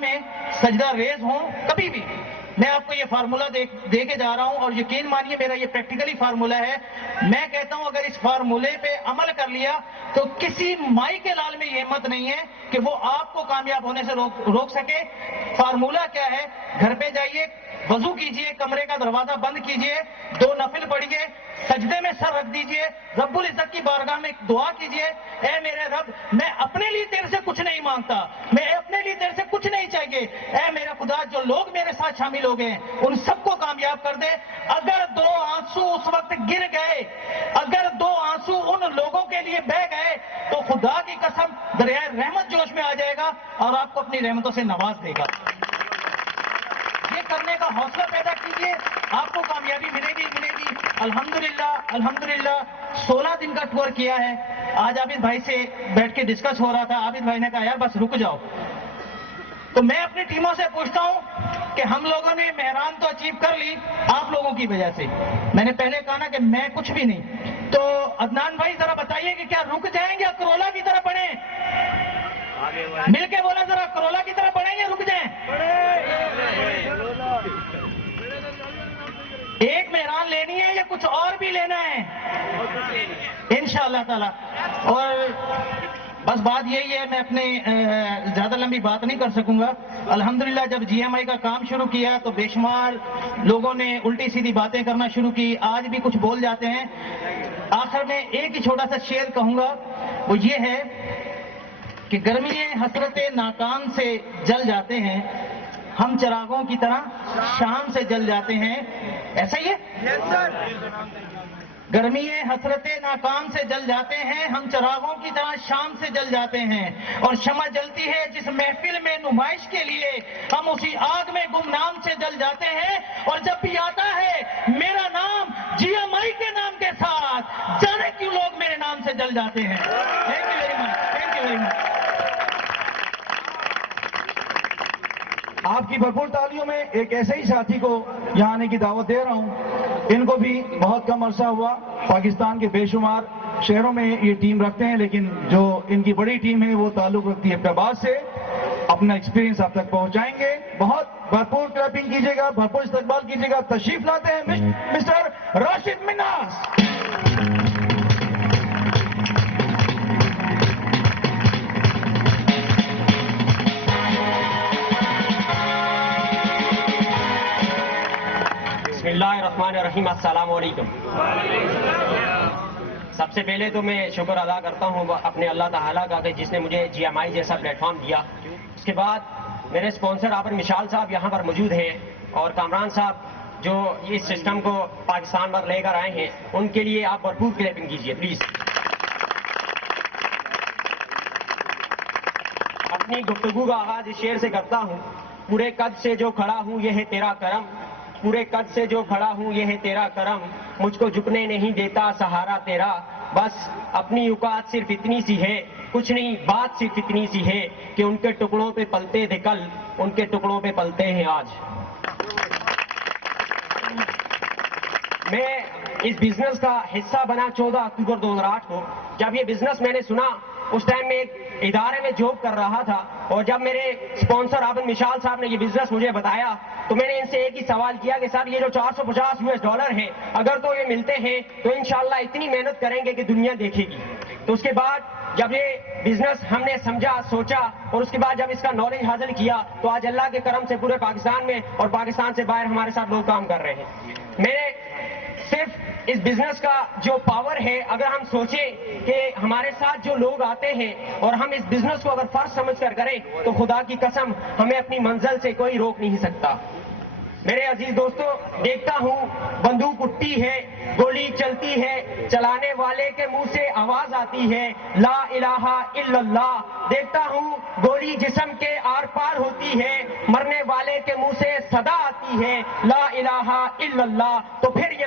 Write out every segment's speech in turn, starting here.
میں سجدہ ریز ہوں کبھی بھی. میں آپ کو یہ فارمولہ دے کے جا رہا ہوں اور یقین مانیے میرا یہ پریکٹیکلی فارمولہ ہے. میں کہتا ہوں اگر اس فارمولے پہ عمل کر لیا تو کسی مائی کے لال میں یہ ہمت نہیں ہے کہ وہ آپ کو کامیاب ہونے سے روک سکے. فارمولہ کیا ہے؟ گھر پہ جائیے, وضو کیجئے, کمرے کا دروازہ بند کیجئے, 2 نفل پڑھیے, سجدے میں سر رکھ دیجئے, رب العزت کی بارگاہ میں دعا کیجئے, اے میرے رب میں اپنے لیے تیرے سے کچھ نہیں مانگتا, میں اپنے لیے تیرے سے کچھ نہیں چاہیے, اے میرا خدا جو لوگ میرے ساتھ شامل ہو گئے ان سب کو کامیاب کر دے. اگر 2 آنسو اس وقت گر گئے, اگر 2 آنسو ان لوگوں کے لیے بہہ گئے تو خدا کی قسم دریائے رحمت جوش میں آ جائے گا اور آپ کو اپنی رحمتوں سے نواز دے گا. یہ کرنے کا حوصلہ پیدا کیجیے, آپ کو کامیابی ملے گی. الحمدللہ 16 دن کا ٹور کیا ہے. آج عابد بھائی سے بیٹھ کے ڈسکس ہو رہا تھا, عابد بھائی نے کہا یار بس رک جاؤ. تو میں اپنی ٹیموں سے پوچھتا ہوں کہ ہم لوگوں نے مہران تو اچیو کر لی آپ لوگوں کی وجہ سے. میں نے پہلے کہا نا کہ میں کچھ بھی نہیں. تو عدنان بھائی ذرا بتائیے کہ کیا رک جائیں گے یا کرولا کی طرف بڑھیں؟ مل کے بولا ذرا, کرولا کی طرف بڑھیں یا رک جائیں؟ ایک مہران لینی ہے یا کچھ اور بھی لینا ہے؟ انشاءاللہ تعالی. اور بس بات یہی ہے, میں اپنے زیادہ لمبی بات نہیں کر سکوں گا. الحمدللہ جب جی ایم آئی کا کام شروع کیا تو بے شمار لوگوں نے الٹی سیدھی باتیں کرنا شروع کی, آج بھی کچھ بول جاتے ہیں. آخر میں ایک ہی چھوٹا سا شعر کہوں گا, وہ یہ ہے کہ گرمی حسرت ناکام سے جل جاتے ہیں, ہم چراغوں کی طرح شام سے جل جاتے ہیں. ایسا ہی ہے, گرمی حسرت ناکام سے جل جاتے ہیں, ہم چراغوں کی طرح شام سے جل جاتے ہیں. اور شمع جلتی ہے جس محفل میں نمائش کے لیے, ہم اسی آگ میں گمنام سے جل جاتے ہیں. اور جب بھی آتا ہے میرا نام جی ایم آئی کے نام کے ساتھ, جانے کیوں لوگ میرے نام سے جل جاتے ہیں. Thank you very much, thank you very much. آپ کی بھرپور تالیوں میں ایک ایسے ہی ساتھی کو یہاں آنے کی دعوت دے رہا ہوں. ان کو بھی بہت کم عرصہ ہوا, پاکستان کے بے شمار شہروں میں یہ ٹیم رکھتے ہیں, لیکن جو ان کی بڑی ٹیم ہے وہ تعلق رکھتی ہے فیصلہ سے. اپنا ایکسپیرینس آپ تک پہنچائیں گے. بہت بھرپور کلیپنگ کیجیے گا, بھرپور استقبال کیجیے گا. تشریف لاتے ہیں مسٹر راشد مناس. بسم اللہ الرحمن الرحیم. السلام علیکم. سب سے پہلے تو میں شکر ادا کرتا ہوں اپنے اللہ تعالیٰ کا کہ جس نے مجھے جی ایم آئی جیسا پلیٹ فارم دیا. اس کے بعد میرے اسپانسر عابد مشال صاحب یہاں پر موجود ہیں, اور کامران صاحب جو اس سسٹم کو پاکستان پر لے کر آئے ہیں, ان کے لیے آپ بھرپور کلیپنگ کیجیے پلیز. اپنی گفتگو کا آغاز اس شعر سے کرتا ہوں. پورے قد سے جو کھڑا ہوں یہ ہے تیرا کرم, پورے قد سے جو کھڑا ہوں یہ ہے تیرا کرم, مجھ کو جھکنے نہیں دیتا سہارا تیرا. بس اپنی اوقات صرف اتنی سی ہے, کچھ نہیں بات صرف اتنی سی ہے کہ ان کے ٹکڑوں پہ پلتے تھے کل, ان کے ٹکڑوں پہ پلتے ہیں آج. میں اس بزنس کا حصہ بنا 14 اکتوبر 2008 کو. جب یہ بزنس میں نے سنا اس ٹائم میں ایک ادارے میں جاب کر رہا تھا, اور جب میرے اسپانسر عابد مشال صاحب نے یہ بزنس مجھے بتایا تو میں نے ان سے ایک ہی سوال کیا کہ سر یہ جو $450 ہیں اگر تو یہ ملتے ہیں تو انشاءاللہ اتنی محنت کریں گے کہ دنیا دیکھے گی. تو اس کے بعد جب یہ بزنس ہم نے سمجھا سوچا اور اس کے بعد جب اس کا نالج حاصل کیا تو آج اللہ کے کرم سے پورے پاکستان میں اور پاکستان سے باہر ہمارے ساتھ لوگ کام کر رہے ہیں. میں صرف اس بزنس کا جو پاور ہے, اگر ہم سوچیں کہ ہمارے ساتھ جو لوگ آتے ہیں اور ہم اس بزنس کو اگر فرض سمجھ کر کریں تو خدا کی قسم ہمیں اپنی منزل سے کوئی روک نہیں سکتا. میرے عزیز دوستو, دیکھتا ہوں بندوق اٹھتی ہے, گولی چلتی ہے, چلانے والے کے منہ سے آواز آتی ہے لا الہ الا اللہ. دیکھتا ہوں گولی جسم کے آر پار ہوتی ہے, مرنے والے کے منہ سے صدا آتی ہے لا الہ الا اللہ. تو پھر یہ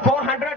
4,000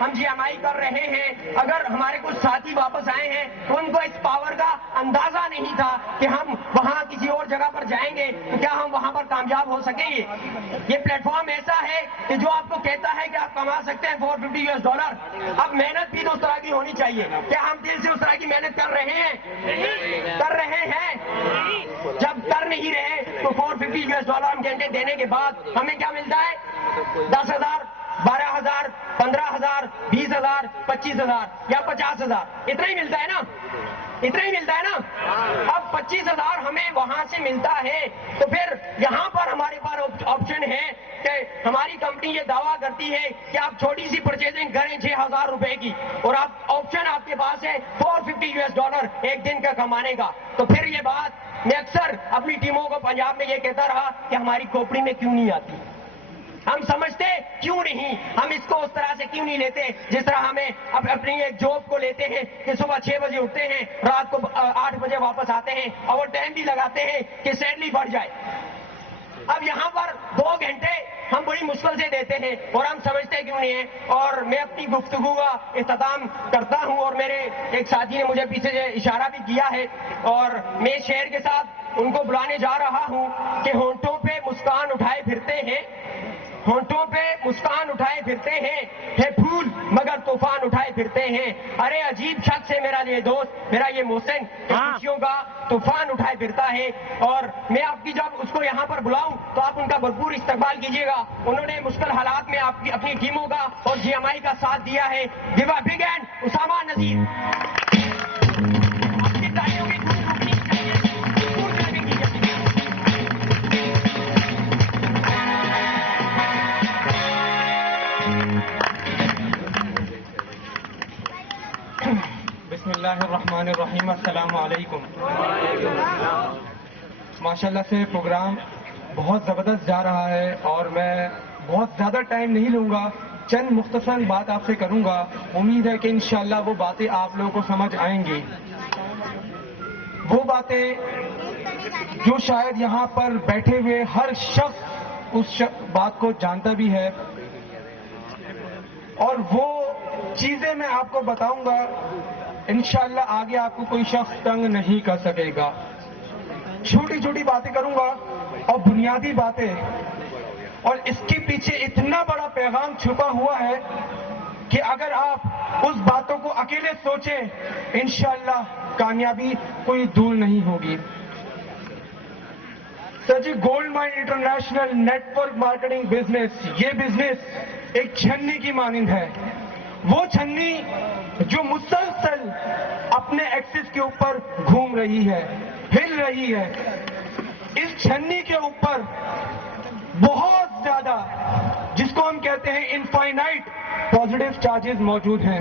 ہم جی ایم آئی کر رہے ہیں. اگر ہمارے کچھ ساتھی واپس آئے ہیں تو ان کو اس پاور کا اندازہ نہیں تھا کہ ہم وہاں کسی اور جگہ پر جائیں گے تو کیا ہم وہاں پر کامیاب ہو سکیں گے. یہ پلیٹ فارم ایسا ہے کہ جو آپ کو کہتا ہے کہ آپ کما سکتے ہیں $450. اب محنت بھی تو اس طرح کی ہونی چاہیے. کیا ہم دل سے اس طرح کی محنت کر رہے ہیں؟ کر رہے ہیں. جب کر نہیں رہے تو $450 ہم گھنٹے دینے کے بعد ہمیں کیا ملتا ہے؟ 10,000, 12,000, 15,000, 20,000, 25,000 یا 50,000. اتنا ہی ملتا ہے نا, اتنا ہی ملتا ہے نا. اب 25,000 ہمیں وہاں سے ملتا ہے تو پھر یہاں پر ہمارے پاس آپشن ہے کہ ہماری کمپنی یہ دعویٰ کرتی ہے کہ آپ چھوٹی سی پرچیزنگ کریں $6,000 کی, اور آپ آپشن آپ کے پاس ہے $450 ایک دن کا کمانے کا. تو پھر یہ بات میں اکثر اپنی ٹیموں کو پنجاب میں یہ کہتا رہا کہ ہماری کھوپڑی میں کیوں نہیں آتی, ہم سمجھتے کیوں نہیں, ہم اس کو اس طرح سے کیوں نہیں لیتے جس طرح ہمیں اپنی ایک جاب کو لیتے ہیں کہ صبح 6 بجے اٹھتے ہیں, رات کو 8 بجے واپس آتے ہیں, اوور ٹائم بھی لگاتے ہیں کہ سیلری بڑھ جائے. اب یہاں پر 2 گھنٹے ہم بڑی مشکل سے دیتے ہیں اور ہم سمجھتے کیوں نہیں ہیں. اور میں اپنی گفتگو کا اختتام کرتا ہوں, اور میرے ایک ساتھی نے مجھے پیچھے سے اشارہ بھی کیا ہے, اور میں اس شعر کے ساتھ ان کو بلانے جا رہا ہوں کہ ہونٹوں پہ مسکان اٹھائے پھرتے ہیں, ہونٹوں پہ مسکان اٹھائے پھرتے ہیں, ہے پھول مگر طوفان اٹھائے پھرتے ہیں. ارے عجیب شخص ہے میرا یہ دوست, میرا یہ محسن, خوشیوں کا طوفان اٹھائے پھرتا ہے. اور میں آپ کی جب اس کو یہاں پر بلاؤں تو آپ ان کا بھرپور استقبال کیجیے گا. انہوں نے مشکل حالات میں آپ کی اپنی ٹیموں کا اور جی ایم آئی کا ساتھ دیا ہے. Give a big hand Osama Nazir. آپ کی تالیوں کی دھوم روکنی چاہیے, دور جانے کی چاہیے. بسم اللہ الرحمن الرحیم. السلام علیکم. ماشاءاللہ سے پروگرام بہت زبردست جا رہا ہے اور میں بہت زیادہ ٹائم نہیں لوں گا, چند مختصر بات آپ سے کروں گا. امید ہے کہ انشاءاللہ وہ باتیں آپ لوگوں کو سمجھ آئیں گی, وہ باتیں جو شاید یہاں پر بیٹھے ہوئے ہر شخص اس بات کو جانتا بھی ہے, اور وہ چیزیں میں آپ کو بتاؤں گا. انشاءاللہ آگے آپ کو کوئی شخص تنگ نہیں کر سکے گا. چھوٹی چھوٹی باتیں کروں گا اور بنیادی باتیں, اور اس کے پیچھے اتنا بڑا پیغام چھپا ہوا ہے کہ اگر آپ اس باتوں کو اکیلے سوچیں انشاءاللہ کامیابی کوئی دور نہیں ہوگی. Sir ji, gold mine international network marketing business, یہ بزنس ایک چھنی کی مانند ہے. وہ چھنی جو مسلسل اپنے ایکسس کے اوپر گھوم رہی ہے, ہل رہی ہے. اس چھنی کے اوپر بہت زیادہ, جس کو ہم کہتے ہیں انفائنائٹ پازیٹیو چارجز موجود ہیں.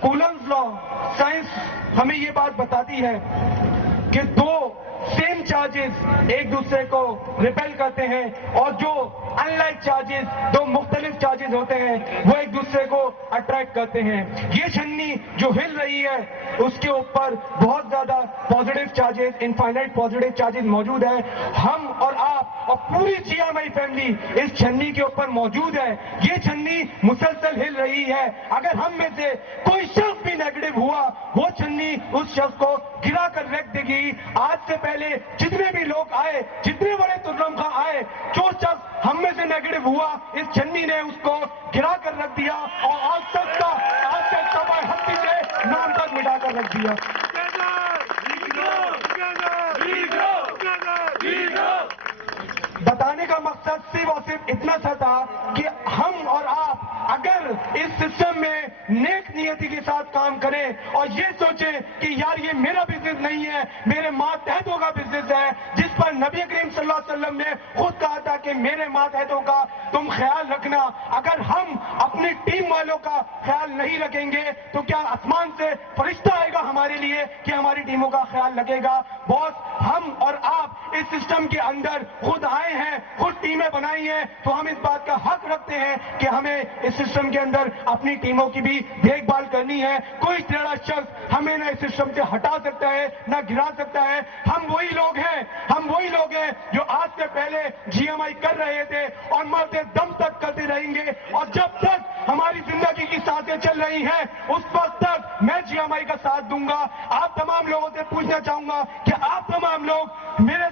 کولمز لا, سائنس ہمیں یہ بات بتاتی ہے کہ 2 سیم چارجز ایک دوسرے کو ریپیل کرتے ہیں, اور جو ان لائک چارجز, 2 مختلف چارجز ہوتے ہیں, وہ ایک دوسرے کو اٹریکٹ کرتے ہیں. یہ چھنی جو ہل رہی ہے اس کے اوپر بہت زیادہ positive charges, infinite positive charges موجود ہیں. ہم اور آپ اور پوری جی ایم آئی فیملی اس چھنی کے اوپر موجود ہے. یہ چھنی مسلسل ہل رہی ہے. اگر ہم میں سے کوئی شخص بھی نیگیٹو ہوا, وہ چھنی اس شخص کو گرا کر رکھ دے گی. آج سے پہلے جتنے بھی لوگ آئے, جتنے بڑے تجرم خواہ آئے, جو شخص ہم میں سے نیگیٹو ہوا, اس چھنی نے اس کو گرا کر رکھ دیا اور آج تک کا ہستی سے نام تک مٹا کر رکھ دیا. بتانے کا مقصد صرف اور صرف اتنا سا تھا کہ ہم اور آپ اگر اس سسٹم میں نیک نیتی کے ساتھ کام کریں اور یہ سوچیں کہ یار یہ میرا بزنس نہیں ہے, میرے ماتحتوں کا بزنس ہے, جس پر نبی کریم صلی اللہ علیہ وسلم نے خود کہا تھا کہ میرے ماتحتوں کا تم خیال رکھنا. اگر ہم اپنی ٹیم والوں کا خیال نہیں رکھیں گے تو کیا آسمان سے فرشتہ آئے گا ہمارے لیے کہ ہماری ٹیموں کا خیال رکھے گا؟ باس, ہم اور آپ اس سسٹم کے اندر خود آئے ہیں, خود ٹیمیں بنائی ہیں, تو ہم اس بات کا حق رکھتے ہیں کہ ہمیں اس سسٹم کے اندر اپنی ٹیموں کی بھی دیکھ بھال کرنی ہے. کوئی تیرا شخص ہمیں نہ اس سسٹم سے ہٹا سکتا ہے نہ گرا سکتا ہے. ہم وہی لوگ ہیں جو آج سے پہلے جی ایم آئی کر رہے تھے اور مرتے دم تک کرتے رہیں گے اور جب تک ہماری زندگی کی سانسیں چل رہی ہیں اس وقت تک میں GMI کا ساتھ دوں گا. آپ تمام لوگوں سے پوچھنا چاہوں گا کہ آپ تمام لوگ میرے